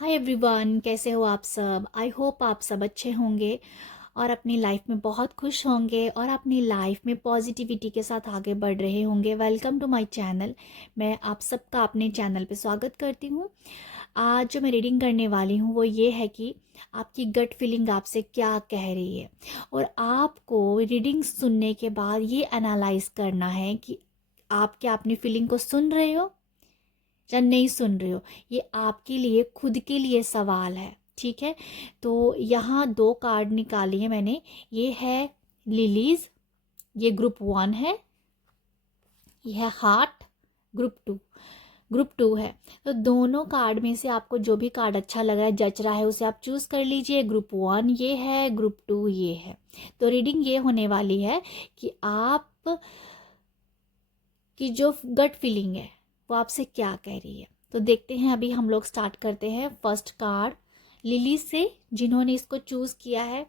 Hi everyone, कैसे हो आप सब। आई होप आप सब अच्छे होंगे और अपनी लाइफ में बहुत खुश होंगे और अपनी लाइफ में पॉजिटिविटी के साथ आगे बढ़ रहे होंगे। Welcome to my channel. मैं आप सबका अपने चैनल पे स्वागत करती हूँ। आज जो मैं रीडिंग करने वाली हूँ वो ये है कि आपकी गट फीलिंग आपसे क्या कह रही है, और आपको रीडिंग सुनने के बाद ये एनालाइज करना है कि आप क्या अपनी फीलिंग को सुन रहे हो या नहीं सुन रहे हो। ये आपके लिए, खुद के लिए सवाल है। ठीक है, तो यहाँ दो कार्ड निकाली है मैंने। ये है लिलीज, ये ग्रुप 1 है। यह है हार्ट, ग्रुप 2। ग्रुप 2 है। तो दोनों कार्ड में से आपको जो भी कार्ड अच्छा लग रहा है, जच रहा है, उसे आप चूज कर लीजिए। ग्रुप 1 ये है, ग्रुप 2 ये है। तो रीडिंग ये होने वाली है कि आप की जो गट फीलिंग है वो आपसे क्या कह रही है। तो देखते हैं, अभी हम लोग स्टार्ट करते हैं फर्स्ट कार्ड लिली से, जिन्होंने इसको चूज किया है।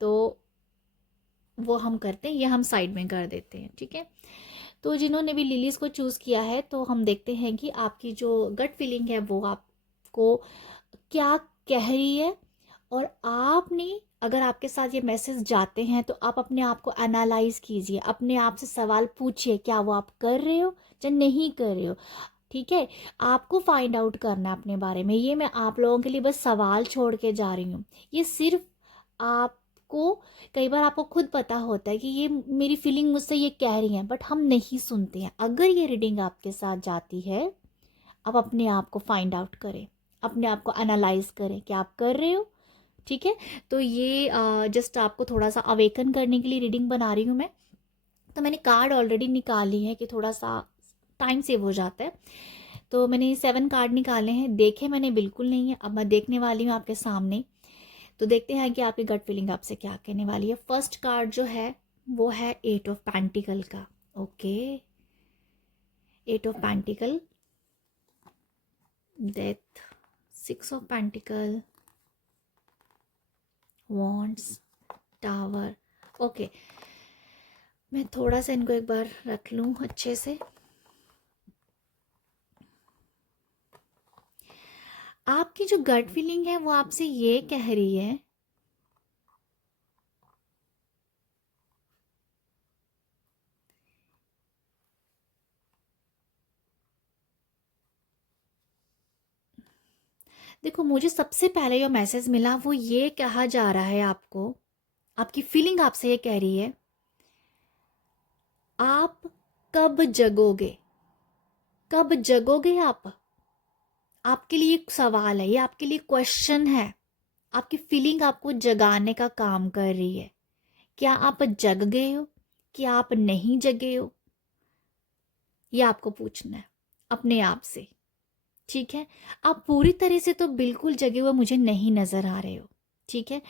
तो वो हम करते हैं, ये हम साइड में कर देते हैं। ठीक है, तो जिन्होंने भी लिलीज को चूज किया है, तो हम देखते हैं कि आपकी जो गट फीलिंग है वो आपको क्या कह रही है। और आपने, अगर आपके साथ ये मैसेज जाते हैं तो आप अपने आप को एनालाइज कीजिए, अपने आप से सवाल पूछिए, क्या वो आप कर रहे हो या नहीं कर रहे हो। ठीक है, आपको फाइंड आउट करना है अपने बारे में। ये मैं आप लोगों के लिए बस सवाल छोड़ के जा रही हूँ। ये सिर्फ आपको, कई बार आपको खुद पता होता है कि ये मेरी फीलिंग मुझसे ये कह रही है, बट हम नहीं सुनते हैं। अगर ये रीडिंग आपके साथ जाती है, आप अपने आप को फाइंड आउट करें, अपने आप को एनालाइज करें कि आप कर रहे हो। ठीक है, तो ये जस्ट आपको थोड़ा सा अवेकन करने के लिए रीडिंग बना रही हूँ मैं। तो मैंने कार्ड ऑलरेडी निकाली है कि थोड़ा सा टाइम सेव हो जाता है। तो मैंने 7 कार्ड निकाले हैं, देखे मैंने बिल्कुल नहीं है, अब मैं देखने वाली हूँ आपके सामने। तो देखते हैं कि आपकी गट फीलिंग आपसे क्या कहने वाली है। फर्स्ट कार्ड जो है वो है 8 ऑफ पेंटिकल का। Okay, 8 of pentacle, death, 6 of pentacle, wands, tower. Okay, मैं थोड़ा सा इनको एक बार रख लूँ अच्छे से। आपकी जो गट फीलिंग है वो आपसे ये कह रही है देखो, मुझे सबसे पहले जो मैसेज मिला वो ये कहा जा रहा है आपको, आपकी फीलिंग आपसे ये कह रही है, आप कब जगोगे। कब जगोगे आप। आपके लिए एक सवाल है, ये आपके लिए क्वेश्चन है। आपकी फीलिंग आपको जगाने का काम कर रही है। क्या आप जग गए हो, क्या आप नहीं जगे हो, ये आपको पूछना है अपने आप से। ठीक है, आप पूरी तरह से तो बिल्कुल जगे हुए मुझे नहीं नजर आ रहे हो। ठीक है,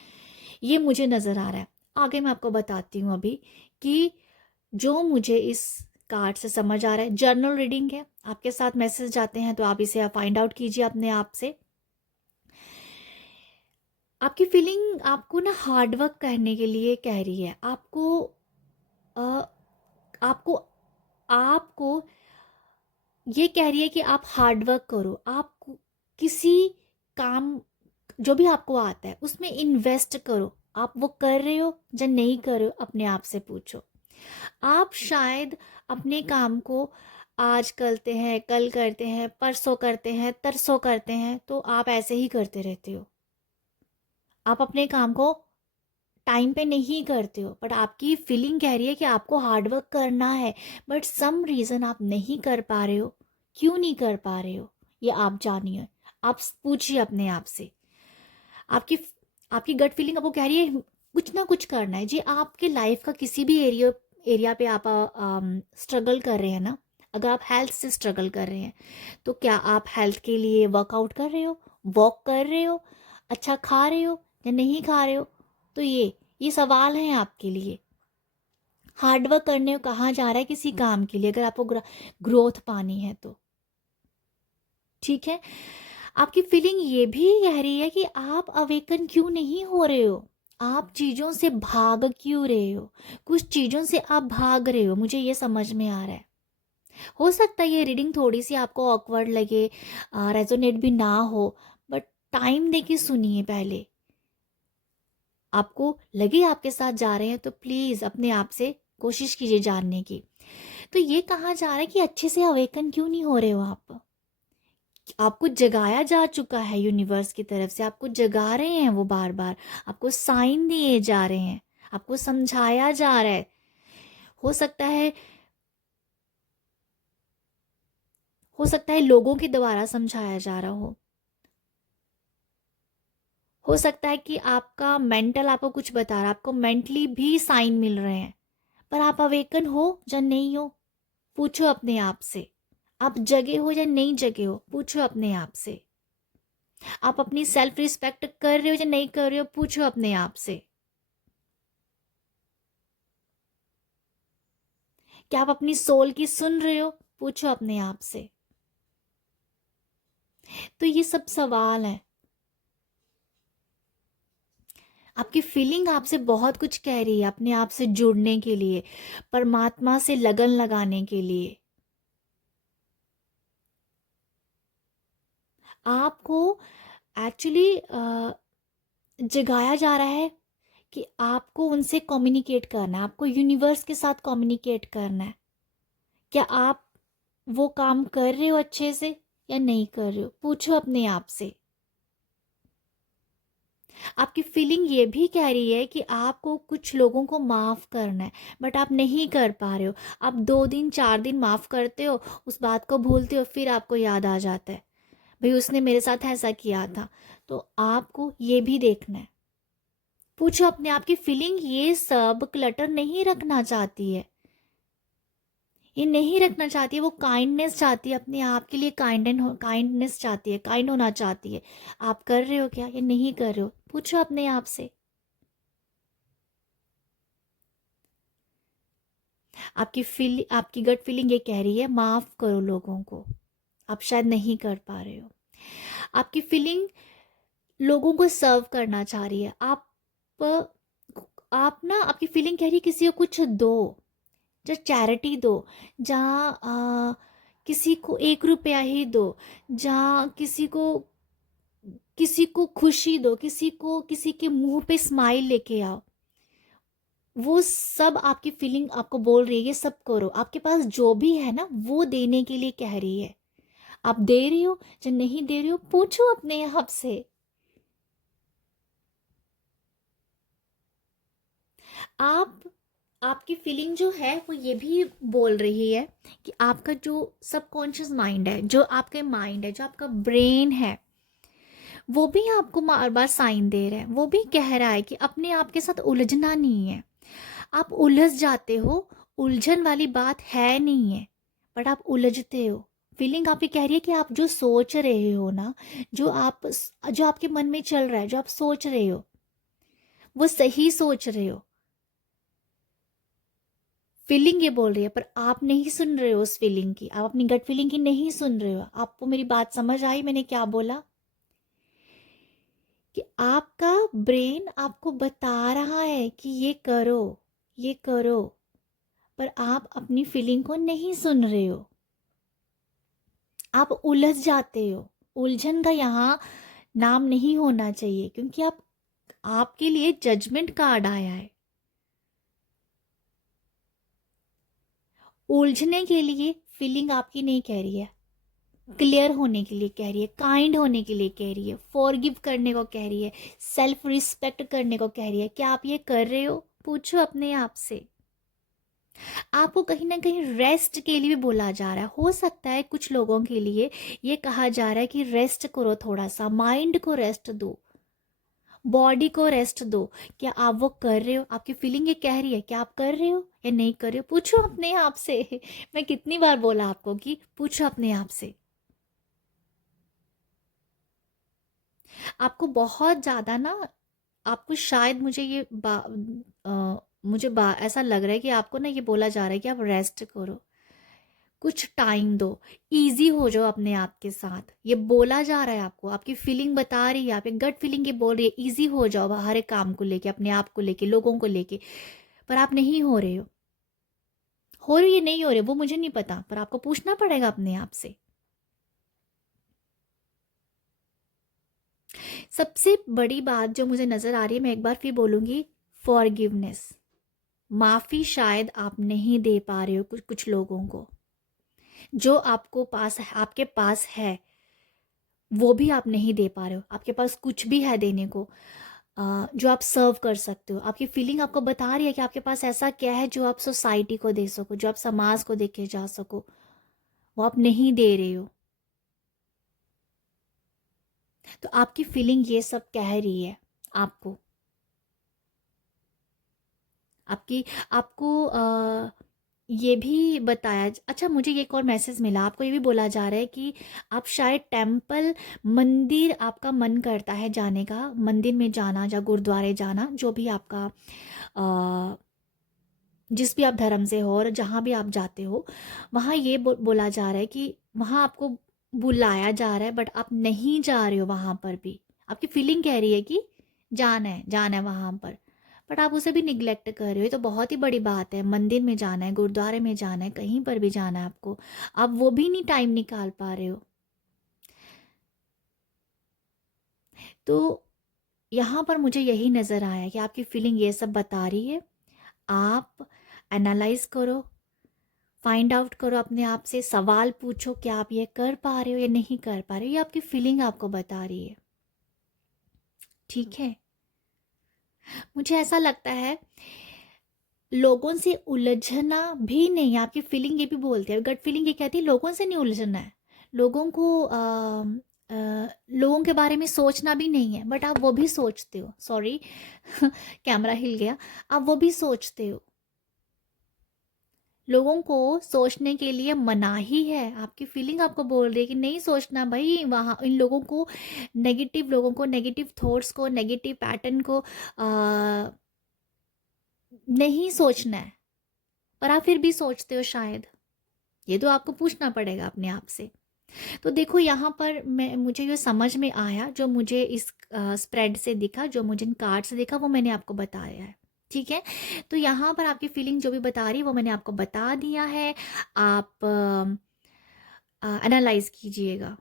ये मुझे नजर आ रहा है। आगे मैं आपको बताती हूँ अभी कि जो मुझे इस कार्ड से समझ आ रहा है। जर्नल रीडिंग है, आपके साथ मैसेज जाते हैं तो आप इसे फाइंड आउट कीजिए अपने आप से। आपकी फीलिंग आपको ना हार्ड वर्क करने के लिए कह रही है। आपको अ, आपको आपको ये कह रही है कि आप हार्ड वर्क करो। आप किसी काम, जो भी आपको आता है उसमें इन्वेस्ट करो। आप वो कर रहे हो या नहीं कर रहे हो, अपने आप से पूछो। आप शायद अपने काम को आज करते हैं, कल करते हैं, परसों करते हैं, तरसों करते हैं, तो आप ऐसे ही करते रहते हो। आप अपने काम को टाइम पे नहीं करते हो, बट आपकी फीलिंग कह रही है कि आपको हार्डवर्क करना है। बट सम रीज़न आप नहीं कर पा रहे हो। क्यों नहीं कर पा रहे हो, ये आप जानिए। आप पूछिए अपने आप से। आपकी आपकी गट फीलिंग आपको कह रही है कुछ ना कुछ करना है। जी, आपके लाइफ का किसी भी एरिया पे आप स्ट्रगल कर रहे हैं ना। अगर आप हेल्थ से स्ट्रगल कर रहे हैं, तो क्या आप हेल्थ के लिए वर्कआउट कर रहे हो, वॉक कर रहे हो, अच्छा खा रहे हो या नहीं खा रहे हो। तो ये सवाल है आपके लिए। हार्डवर्क करने को कहा जा रहा है किसी काम के लिए, अगर आपको ग्रोथ पानी है तो। ठीक है, आपकी फीलिंग ये भी कह रही है कि आप अवेकन क्यों नहीं हो रहे हो। आप चीज़ों से भाग क्यों रहे हो। कुछ चीज़ों से आप भाग रहे हो, मुझे ये समझ में आ रहा है। हो सकता है ये रीडिंग थोड़ी सी आपको ऑकवर्ड लगे, रेजोनेट भी ना हो, बट टाइम देके सुनिए पहले। आपको लगे आपके साथ जा रहे हैं तो प्लीज़ अपने आप से कोशिश कीजिए जानने की। तो ये कहा जा रहा है कि अच्छे से अवेकन क्यों नहीं हो रहे हो आप? आपको जगाया जा चुका है यूनिवर्स की तरफ से, आपको जगा रहे हैं वो बार बार, आपको साइन दिए जा रहे हैं, आपको समझाया जा रहा है। हो सकता है हो सकता है लोगों के द्वारा समझाया जा रहा हो सकता है कि आपका मेंटल आपको कुछ बता रहा है, आपको मेंटली भी साइन मिल रहे हैं, पर आप अवेकन हो या नहीं हो, पूछो अपने आप से। आप जगे हो या नहीं जगे हो, पूछो अपने आप से। आप अपनी सेल्फ रिस्पेक्ट कर रहे हो या नहीं कर रहे हो, पूछो अपने आप से। क्या आप अपनी सोल की सुन रहे हो, पूछो अपने आप से। तो ये सब सवाल है। आपकी फीलिंग आपसे बहुत कुछ कह रही है, अपने आप से जुड़ने के लिए, परमात्मा से लगन लगाने के लिए। आपको एक्चुअली जगाया जा रहा है कि आपको उनसे कम्युनिकेट करना है, आपको यूनिवर्स के साथ कम्युनिकेट करना है। क्या आप वो काम कर रहे हो अच्छे से या नहीं कर रहे हो, पूछो अपने आप से। आपकी फीलिंग ये भी कह रही है कि आपको कुछ लोगों को माफ़ करना है, बट आप नहीं कर पा रहे हो। आप 2 दिन 4 दिन माफ़ करते हो, उस बात को भूलते हो, फिर आपको याद आ जाता है भाई उसने मेरे साथ ऐसा किया था। तो आपको ये भी देखना है। पूछो अपने आप की फीलिंग ये सब क्लटर नहीं रखना चाहती है, ये नहीं रखना चाहती है, वो काइंडनेस चाहती है, अपने आप के लिए काइंडनेस चाहती है, काइंड होना चाहती है। आप कर रहे हो क्या या नहीं कर रहे हो, पूछो अपने आप से। आपकी गट फीलिंग ये कह रही है माफ करो लोगों को, आप शायद नहीं कर पा रहे हो। आपकी फीलिंग लोगों को सर्व करना चाह रही है। आप ना, आपकी फीलिंग कह रही है किसी को कुछ दो, जो चैरिटी दो, जहाँ किसी को 1 रुपया ही दो, जहाँ किसी को खुशी दो, किसी के मुंह पे स्माइल लेके आओ। वो सब आपकी फीलिंग आपको बोल रही है ये सब करो। आपके पास जो भी है ना वो देने के लिए कह रही है। आप दे रही हो या नहीं दे रही हो, पूछो अपने आप से। आप आपकी फीलिंग जो है वो ये भी बोल रही है कि आपका जो सबकॉन्शियस माइंड है, जो आपके माइंड है, जो आपका ब्रेन है, वो भी आपको बार बार साइन दे रहा है। वो भी कह रहा है कि अपने आप के साथ उलझना नहीं है। आप उलझ जाते हो, उलझन वाली बात है नहीं है, बट आप उलझते हो। फीलिंग आपकी कह रही है कि आप जो सोच रहे हो ना, जो आपके मन में चल रहा है, जो आप सोच रहे हो वो सही सोच रहे हो। फीलिंग ये बोल रही है, पर आप नहीं सुन रहे हो उस फीलिंग की, आप अपनी गट फीलिंग की नहीं सुन रहे हो। आपको मेरी बात समझ आई मैंने क्या बोला? कि आपका ब्रेन आपको बता रहा है कि ये करो, ये करो, पर आप अपनी फीलिंग को नहीं सुन रहे हो। आप उलझ जाते हो। उलझन का यहाँ नाम नहीं होना चाहिए, क्योंकि आपके लिए जजमेंट कार्ड आया है। उलझने के लिए फीलिंग आपकी नहीं कह रही है, क्लियर होने के लिए कह रही है, काइंड होने के लिए कह रही है, फॉरगिव करने को कह रही है, सेल्फ रिस्पेक्ट करने को कह रही है। क्या आप ये कर रहे हो, पूछो अपने आप से। आपको कहीं ना कहीं रेस्ट के लिए भी बोला जा रहा है। हो सकता है कुछ लोगों के लिए ये कहा जा रहा है कि रेस्ट करो, थोड़ा सा माइंड को रेस्ट दो, बॉडी को रेस्ट दो। क्या आप वो कर रहे हो? आपकी फीलिंग ये कह रही है क्या आप कर रहे हो या नहीं कर रहे हो, पूछो अपने आप से। मैं कितनी बार बोला आपको कि पूछो अपने आप से। आपको बहुत ज़्यादा ना, आपको शायद मुझे ये ऐसा लग रहा है कि आपको ना ये बोला जा रहा है कि आप रेस्ट करो, कुछ टाइम दो, इजी हो जाओ अपने आप के साथ। ये बोला जा रहा है आपको, आपकी फीलिंग बता रही है, आपकी गट फीलिंग ये बोल रही है इजी हो जाओ हर एक काम को लेके, अपने आप को लेके, लोगों को लेके, पर आप नहीं हो रहे हो रहे या नहीं हो रहे वो मुझे नहीं पता, पर आपको पूछना पड़ेगा अपने आप से। सबसे बड़ी बात जो मुझे नज़र आ रही है, मैं एक बार फिर बोलूँगी, फॉरगिवनेस। माफ़ी शायद आप नहीं दे पा रहे हो कुछ कुछ लोगों को, जो आपको पास है, आपके पास है, वो भी आप नहीं दे पा रहे हो। आपके पास कुछ भी है देने को, जो आप सर्व कर सकते हो। आपकी फीलिंग आपको बता रही है कि आपके पास ऐसा क्या है जो आप सोसाइटी को दे सको, जो आप समाज को दे के जा सको, वो आप नहीं दे रहे हो। तो आपकी फीलिंग ये सब कह रही है आपको, आपकी आपको ये भी बताया। अच्छा, मुझे ये एक और मैसेज मिला, आपको ये भी बोला जा रहा है कि आप शायद टेम्पल, मंदिर आपका मन करता है जाने का, मंदिर में जाना या गुरुद्वारे जाना, जो भी आपका जिस भी आप धर्म से हो और जहाँ भी आप जाते हो, वहाँ ये बोला जा रहा है कि वहाँ आपको बुलाया जा रहा है, बट आप नहीं जा रहे हो वहाँ पर भी। आपकी फीलिंग कह रही है कि जाना है वहाँ पर, बट आप उसे भी निग्लेक्ट कर रहे हो। ये तो बहुत ही बड़ी बात है। मंदिर में जाना है, गुरुद्वारे में जाना है, कहीं पर भी जाना है आपको, आप वो भी नहीं टाइम निकाल पा रहे हो। तो यहाँ पर मुझे यही नज़र आया कि आपकी फीलिंग ये सब बता रही है। आप एनालाइज करो, फाइंड आउट करो अपने आप से, सवाल पूछो, क्या आप ये कर पा रहे हो या नहीं कर पा रहे हो, ये आपकी फीलिंग आपको बता रही है। ठीक है, मुझे ऐसा लगता है लोगों से उलझना भी नहीं, आपकी फीलिंग ये भी बोलती है, गट फीलिंग ये कहती है लोगों से नहीं उलझना है, लोगों को लोगों के बारे में सोचना भी नहीं है, बट आप वो भी सोचते हो। सॉरी कैमरा हिल गया। आप वो भी सोचते हो, लोगों को सोचने के लिए मनाही है। आपकी फीलिंग आपको बोल रही है कि नहीं सोचना भाई, वहाँ इन लोगों को, नेगेटिव लोगों को, नेगेटिव थॉट्स को, नेगेटिव पैटर्न को नहीं सोचना है, पर आप फिर भी सोचते हो शायद। ये तो आपको पूछना पड़ेगा अपने आप से। तो देखो यहाँ पर मुझे ये समझ में आया, जो मुझे इस स्प्रेड से दिखा, जो मुझे इन कार्ड से दिखा, वो मैंने आपको बताया है। ठीक है, तो यहाँ पर आपकी फीलिंग जो भी बता रही है वो मैंने आपको बता दिया है। आप एनालाइज कीजिएगा।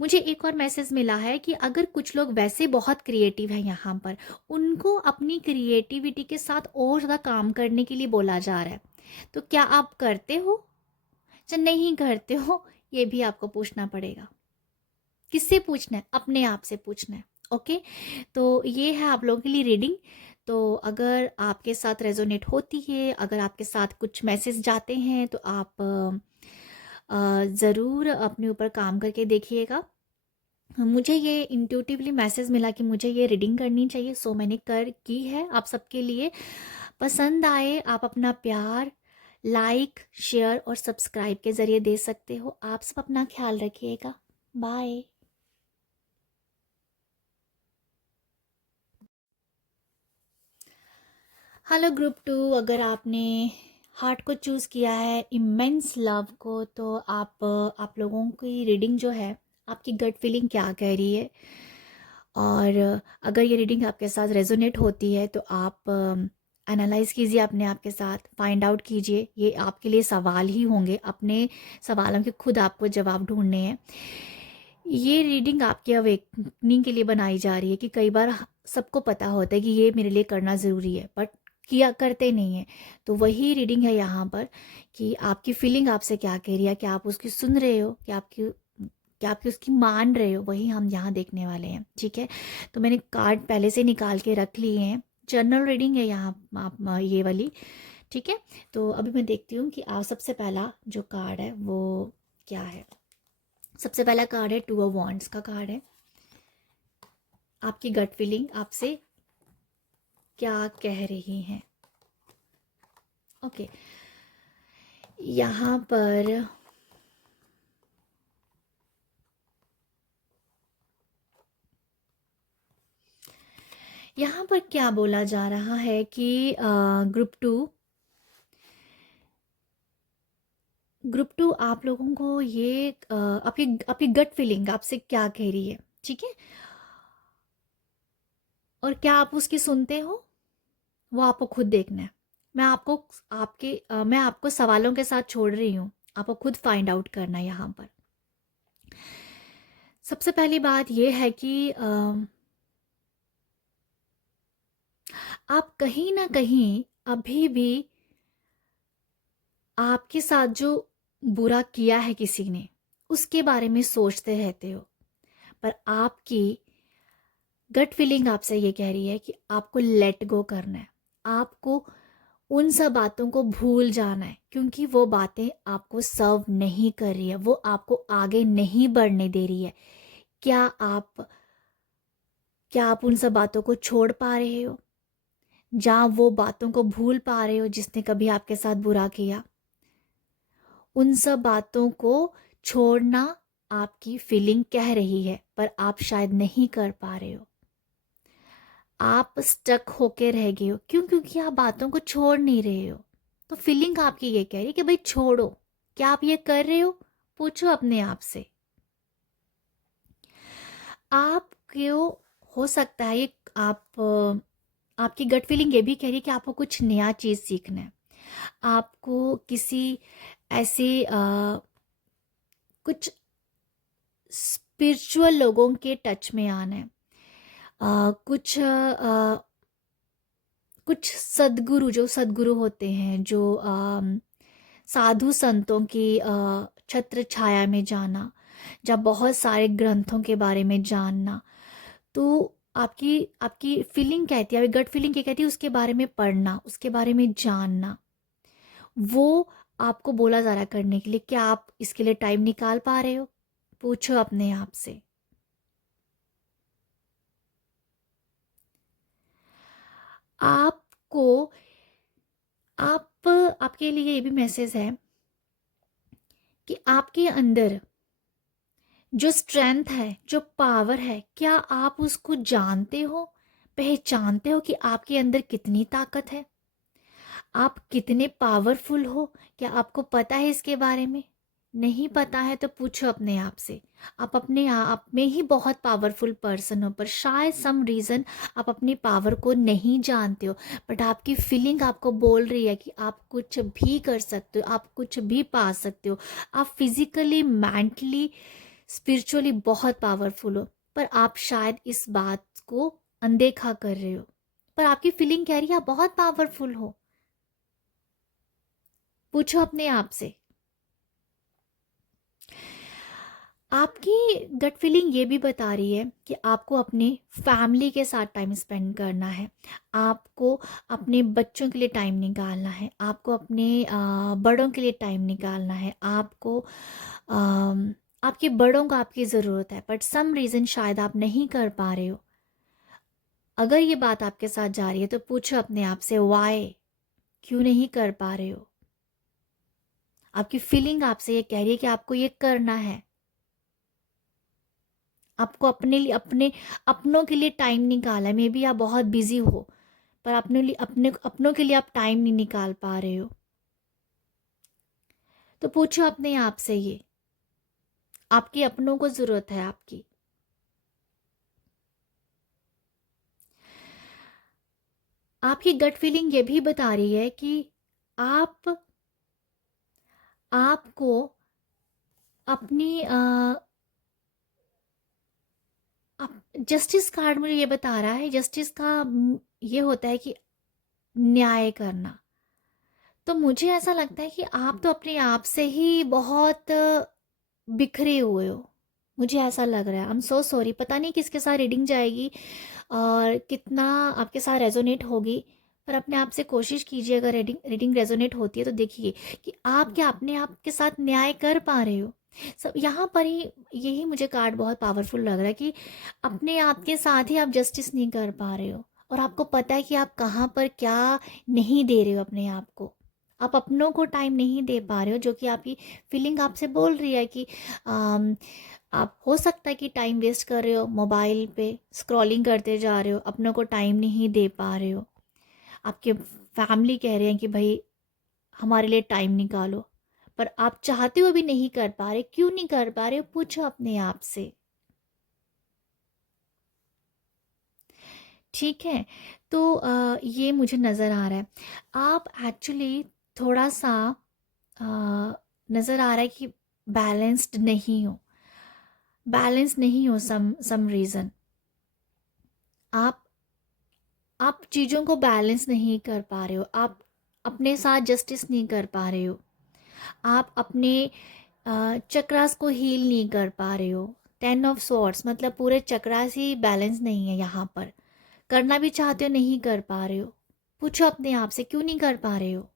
मुझे एक और मैसेज मिला है कि अगर कुछ लोग वैसे बहुत क्रिएटिव हैं यहाँ पर, उनको अपनी क्रिएटिविटी के साथ और ज़्यादा काम करने के लिए बोला जा रहा है। तो क्या आप करते हो या नहीं करते हो, ये भी आपको पूछना पड़ेगा। किससे पूछना है? अपने आप से पूछना है। ओके, तो ये है आप लोगों के लिए रीडिंग। तो अगर आपके साथ रेजोनेट होती है, अगर आपके साथ कुछ मैसेज जाते हैं, तो आप ज़रूर अपने ऊपर काम करके देखिएगा। मुझे ये इंट्यूटिवली मैसेज मिला कि मुझे ये रीडिंग करनी चाहिए, सो मैंने की है आप सबके लिए। पसंद आए आप अपना प्यार लाइक, शेयर और सब्सक्राइब के ज़रिए दे सकते हो। आप सब अपना ख्याल रखिएगा। बाय। हेलो ग्रुप 2, अगर आपने हार्ट को चूज़ किया है, इमेंस लव को, तो आप लोगों की रीडिंग जो है, आपकी गट फीलिंग क्या कह रही है, और अगर ये रीडिंग आपके साथ रेजोनेट होती है तो आप एनालाइज कीजिए अपने आप के साथ, फाइंड आउट कीजिए। ये आपके लिए सवाल ही होंगे, अपने सवालों के खुद आपको जवाब ढूंढने हैं। ये रीडिंग आपके अवेकनिंग के लिए बनाई जा रही है कि कई बार सबको पता होता है कि ये मेरे लिए करना ज़रूरी है, बट किया करते नहीं है। तो वही रीडिंग है यहाँ पर कि आपकी फीलिंग आपसे क्या कह रही है, कि आप उसकी सुन रहे हो, कि आपकी उसकी मान रहे हो, वही हम यहाँ देखने वाले हैं। ठीक है, तो मैंने कार्ड पहले से निकाल के रख लिए हैं, जनरल रीडिंग है यहाँ आप ये वाली। ठीक है, तो अभी मैं देखती हूँ कि आप सबसे पहला जो कार्ड है वो क्या है। सबसे पहला कार्ड है 2 ऑफ वॉन्ड्स का कार्ड है। आपकी गट फीलिंग आपसे क्या कह रही है। ओके, यहाँ पर क्या बोला जा रहा है कि ग्रुप टू आप लोगों को ये आपकी आपकी गट फीलिंग आपसे क्या कह रही है। ठीक है, और क्या आप उसकी सुनते हो, वो आपको खुद देखना है। मैं आपको सवालों के साथ छोड़ रही हूँ, आपको खुद फाइंड आउट करना है यहाँ पर। सबसे पहली बात ये है कि आप कहीं ना कहीं अभी भी आपके साथ जो बुरा किया है किसी ने, उसके बारे में सोचते रहते हो। पर आपकी गट फीलिंग आपसे ये कह रही है कि आपको लेट गो करना है, आपको उन सब बातों को भूल जाना है, क्योंकि वो बातें आपको सर्व नहीं कर रही है, वो आपको आगे नहीं बढ़ने दे रही है। क्या आप क्या आप उन सब बातों को छोड़ पा रहे हो? जहाँ वो बातों को भूल पा रहे हो जिसने कभी आपके साथ बुरा किया? उन सब बातों को छोड़ना आपकी फीलिंग कह रही है, पर आप शायद नहीं कर पा रहे हो। आप स्टक होके रह गए हो। क्यों? क्योंकि आप बातों को छोड़ नहीं रहे हो। तो फीलिंग आपकी ये कह रही है कि भाई छोड़ो। क्या आप ये कर रहे हो? पूछो अपने आप से। आप क्यों, हो सकता है ये आपकी गट फीलिंग ये भी कह रही है कि आपको कुछ नया चीज़ सीखना है, आपको किसी ऐसे कुछ स्पिरिचुअल लोगों के टच में आना है। कुछ सद्गुरु, जो सद्गुरु होते हैं, जो साधु संतों की छत्र छाया में जाना, जब बहुत सारे ग्रंथों के बारे में जानना, तो आपकी आपकी फीलिंग कहती है, आपकी गट फीलिंग क्या कहती है, उसके बारे में पढ़ना, उसके बारे में जानना, वो आपको बोला जा रहा है करने के लिए। क्या आप इसके लिए टाइम निकाल पा रहे हो? पूछो अपने आप से। आपको आप आपके लिए ये भी मैसेज है कि आपके अंदर जो स्ट्रेंथ है, जो पावर है, क्या आप उसको जानते हो, पहचानते हो कि आपके अंदर कितनी ताकत है, आप कितने पावरफुल हो? क्या आपको पता है इसके बारे में? नहीं पता है तो पूछो अपने आप से। आप अपने आप में ही बहुत पावरफुल पर्सन हो, पर शायद सम रीज़न आप अपनी पावर को नहीं जानते हो। बट आपकी फीलिंग आपको बोल रही है कि आप कुछ भी कर सकते हो, आप कुछ भी पा सकते हो। आप फिजिकली, मेंटली, स्पिरिचुअली बहुत पावरफुल हो, पर आप शायद इस बात को अनदेखा कर रहे हो। पर आपकी फीलिंग कह रही है आप बहुत पावरफुल हो। पूछो अपने आप से। आपकी गट फीलिंग ये भी बता रही है कि आपको अपने फैमिली के साथ टाइम स्पेंड करना है, आपको अपने बच्चों के लिए टाइम निकालना है, आपको अपने बड़ों के लिए टाइम निकालना है, आपको आपके बड़ों को आपकी ज़रूरत है, बट सम रीज़न शायद आप नहीं कर पा रहे हो। अगर ये बात आपके साथ जा रही है तो पूछो अपने आप से, वाई? क्यों नहीं कर पा रहे हो? आपकी फीलिंग आपसे ये कह रही है कि आपको ये करना है, आपको अपने लिए, अपने अपनों के लिए टाइम निकाला है। मे बी आप बहुत बिजी हो, पर अपने लिए, अपने अपनों के लिए आप टाइम नहीं निकाल पा रहे हो। तो पूछो अपने आप से ये, आपके अपनों को ज़रूरत है आपकी। आपकी गट फीलिंग ये भी बता रही है कि आप आपको अपनी जस्टिस कार्ड मुझे ये बता रहा है, जस्टिस का ये होता है कि न्याय करना। तो मुझे ऐसा लगता है कि आप तो अपने आप से ही बहुत बिखरे हुए हो। मुझे ऐसा लग रहा है। आई एम सो सॉरी, पता नहीं किसके साथ रीडिंग जाएगी और कितना आपके साथ रेजोनेट होगी, पर अपने आप से कोशिश कीजिए। अगर रीडिंग रीडिंग रेजोनेट होती है तो देखिए कि आप क्या अपने आप के साथ न्याय कर पा रहे हो। सब यहाँ पर ही, यही मुझे कार्ड बहुत पावरफुल लग रहा है कि अपने आप के साथ ही आप जस्टिस नहीं कर पा रहे हो, और आपको पता है कि आप कहाँ पर क्या नहीं दे रहे हो अपने आप को। आप अपनों को टाइम नहीं दे पा रहे हो, जो कि आपकी फीलिंग आपसे बोल रही है कि आम, आप हो सकता है कि टाइम वेस्ट कर रहे हो, मोबाइल पे स्क्रॉलिंग करते जा रहे हो, अपनों को टाइम नहीं दे पा रहे हो। आपके फैमिली कह रहे हैं कि भाई हमारे लिए टाइम निकालो, पर आप चाहते हो भी नहीं कर पा रहे। क्यों नहीं कर पा रहे हो? पूछो अपने आप से। ठीक है। तो ये मुझे नज़र आ रहा है आप एक्चुअली थोड़ा सा, नज़र आ रहा है कि बैलेंस्ड नहीं हो। बैलेंस नहीं हो सम रीज़न। आप आप चीज़ों को बैलेंस नहीं कर पा रहे हो, आप अपने साथ जस्टिस नहीं कर पा रहे हो, आप अपने चक्रास को हील नहीं कर पा रहे हो। 10 ऑफ स्वॉर्ड्स मतलब पूरे चक्रास ही बैलेंस नहीं है यहाँ पर। करना भी चाहते हो, नहीं कर पा रहे हो। पूछो अपने आप से, क्यों नहीं कर पा रहे हो?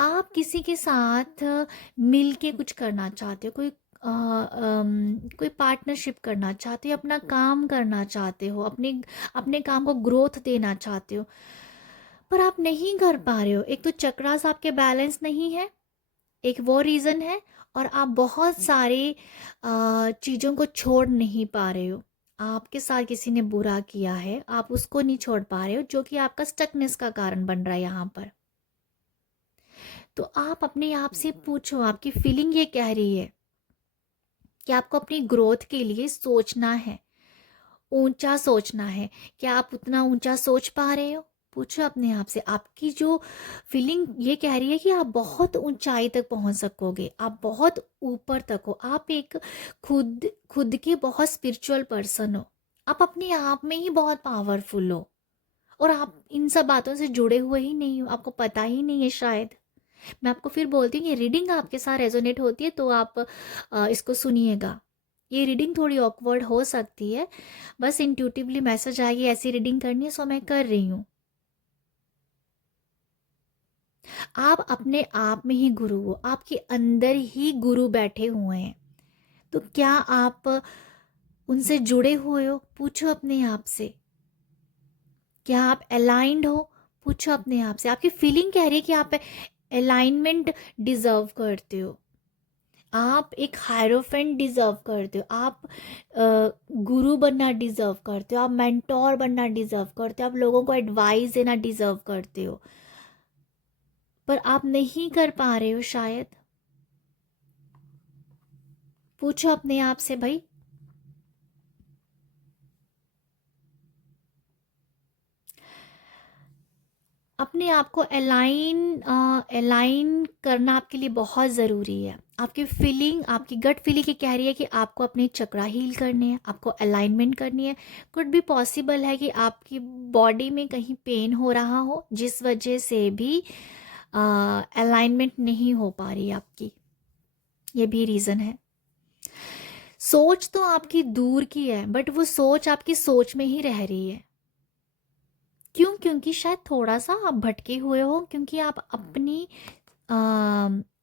आप किसी के साथ मिल के कुछ करना चाहते हो, कोई पार्टनरशिप करना चाहते हो, अपना काम करना चाहते हो, अपने अपने काम को ग्रोथ देना चाहते हो, पर आप नहीं कर पा रहे हो। एक तो चक्रास आपके बैलेंस नहीं है, एक वो रीज़न है, और आप बहुत सारे चीज़ों को छोड़ नहीं पा रहे हो। आपके साथ किसी ने बुरा किया है, आप उसको नहीं छोड़ पा रहे हो, जो कि आपका स्टकनेस का कारण बन रहा है यहाँ पर। तो आप अपने आप से पूछो, आपकी फीलिंग ये कह रही है कि आपको अपनी ग्रोथ के लिए सोचना है, ऊंचा सोचना है। क्या आप उतना ऊंचा सोच पा रहे हो? पूछो अपने आप से। आपकी जो फीलिंग ये कह रही है कि आप बहुत ऊंचाई तक पहुंच सकोगे, आप बहुत ऊपर तक हो, आप एक खुद खुद के बहुत स्पिरिचुअल पर्सन हो, आप अपने आप में ही बहुत पावरफुल हो, और आप इन सब बातों से जुड़े हुए ही नहीं हो, आपको पता ही नहीं है शायद। मैं आपको फिर बोलती हूँ, ये रीडिंग आपके साथ रेजोनेट होती है तो आप इसको सुनिएगा। ये रीडिंग थोड़ी ऑकवर्ड हो सकती है, बस इंट्यूटिवली मैसेज आएगी ऐसी रीडिंग करनी है, सो मैं कर रही हूँ। आप अपने आप में ही गुरु हो, आपके अंदर ही गुरु बैठे हुए हैं। तो क्या आप उनसे जुड़े हुए हो? पूछो अपने आप से। क्या आप अलाइंड हो? पूछो अपने आप से। आपकी फीलिंग कह रही है कि आप अलाइनमेंट डिजर्व करते हो, आप एक हायरोफेंट डिजर्व करते हो, आप गुरु बनना डिजर्व करते हो, आप मेंटोर बनना डिजर्व करते हो, आप लोगों को एडवाइस देना डिजर्व करते हो, पर आप नहीं कर पा रहे हो शायद। पूछो अपने आप से भाई। अपने आप को अलाइन करना आपके लिए बहुत ज़रूरी है। आपकी फीलिंग, आपकी गट फीलिंग ये कह रही है कि आपको अपने चक्रा हील करने हैं, आपको अलाइनमेंट करनी है। कुड भी पॉसिबल है कि आपकी बॉडी में कहीं पेन हो रहा हो, जिस वजह से भी अलाइनमेंट नहीं हो पा रही आपकी, ये भी रीज़न है। सोच तो आपकी दूर की है, बट वो सोच आपकी सोच में ही रह रही है। क्यों? क्योंकि शायद थोड़ा सा आप भटके हुए हो, क्योंकि आप अपनी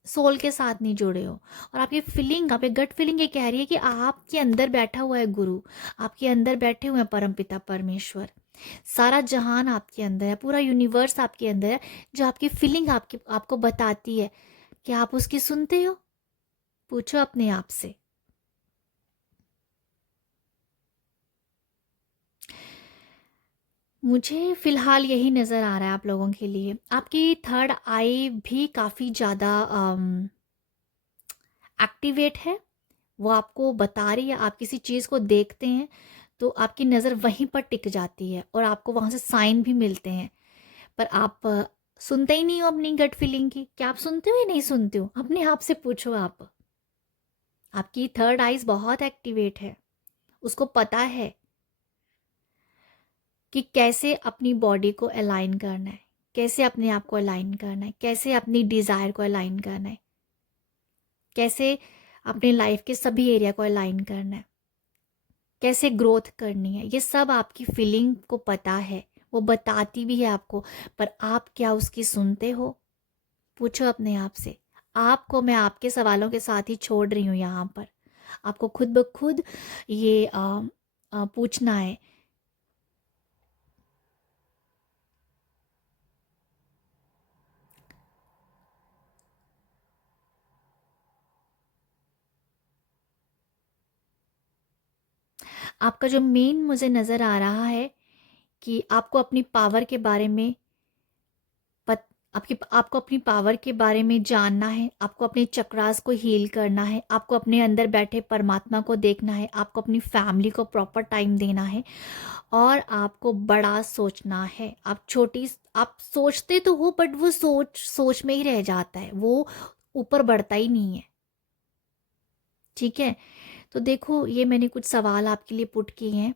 सोल के साथ नहीं जुड़े हो, और आपकी फीलिंग, आपकी गट फीलिंग ये कह रही है कि आपके अंदर बैठा हुआ है गुरु, आपके अंदर बैठे हुए हैं परमपिता परमेश्वर, सारा जहान आपके अंदर है, पूरा यूनिवर्स आपके अंदर है, जो आपकी फीलिंग आपको बताती है। क्या आप उसकी सुनते हो? पूछो अपने आप से। मुझे फ़िलहाल यही नज़र आ रहा है आप लोगों के लिए। आपकी थर्ड आई भी काफ़ी ज़्यादा एक्टिवेट है, वो आपको बता रही है। आप किसी चीज़ को देखते हैं तो आपकी नज़र वहीं पर टिक जाती है, और आपको वहाँ से साइन भी मिलते हैं, पर आप सुनते ही नहीं हो अपनी गट फीलिंग की। क्या आप सुनते हो या नहीं सुनते हो? अपने आप से पूछो आप। आपकी थर्ड आइज़ बहुत एक्टिवेट है, उसको पता है कि कैसे अपनी बॉडी को अलाइन करना है, कैसे अपने आप को अलाइन करना है, कैसे अपनी डिज़ायर को अलाइन करना है, कैसे अपने लाइफ के सभी एरिया को अलाइन करना है, कैसे ग्रोथ करनी है। ये सब आपकी फीलिंग को पता है, वो बताती भी है आपको, पर आप क्या उसकी सुनते हो? पूछो अपने आप से। आपको मैं आपके सवालों के साथ ही छोड़ रही हूँ यहाँ पर। आपको खुद ब खुद ये पूछना है। आपका जो मेन मुझे नज़र आ रहा है कि आपको अपनी पावर के बारे में पत आपको अपनी पावर के बारे में जानना है, आपको अपने चक्रास को हील करना है, आपको अपने अंदर बैठे परमात्मा को देखना है, आपको अपनी फैमिली को प्रॉपर टाइम देना है, और आपको बड़ा सोचना है। आप सोचते तो हो, बट वो सोच सोच में ही रह जाता है, वो ऊपर बढ़ता ही नहीं है। ठीक है? तो देखो, ये मैंने कुछ सवाल आपके लिए पुट किए हैं।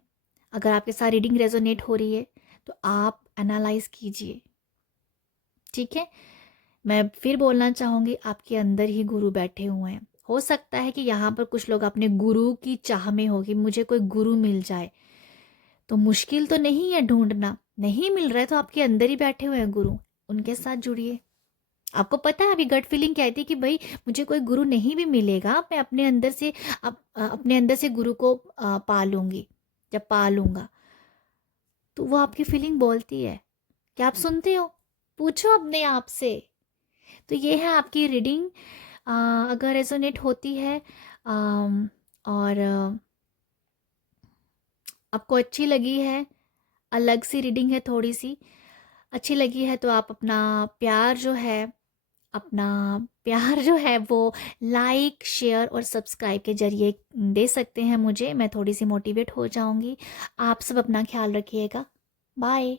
अगर आपके साथ रीडिंग रेजोनेट हो रही है तो आप एनालाइज कीजिए। ठीक है? मैं फिर बोलना चाहूँगी, आपके अंदर ही गुरु बैठे हुए हैं। हो सकता है कि यहाँ पर कुछ लोग अपने गुरु की चाह में हो कि मुझे कोई गुरु मिल जाए। तो मुश्किल तो नहीं है ढूंढना, नहीं मिल रहा है तो आपके अंदर ही बैठे हुए हैं गुरु, उनके साथ जुड़िए। आपको पता है, अभी गट फीलिंग कहती है कि भाई मुझे कोई गुरु नहीं भी मिलेगा, मैं अपने अंदर से अपने अंदर से गुरु को पालूंगी। जब पालूंगा तो वो आपकी फीलिंग बोलती है। क्या आप सुनते हो? पूछो अपने आप से। तो ये है आपकी रीडिंग। अगर रेजोनेट होती है और आपको अच्छी लगी है, अलग सी रीडिंग है, थोड़ी सी अच्छी लगी है, तो आप अपना प्यार जो है वो लाइक शेयर और सब्सक्राइब के जरिए दे सकते हैं मुझे। मैं थोड़ी सी मोटिवेट हो जाऊंगी। आप सब अपना ख्याल रखिएगा। बाय।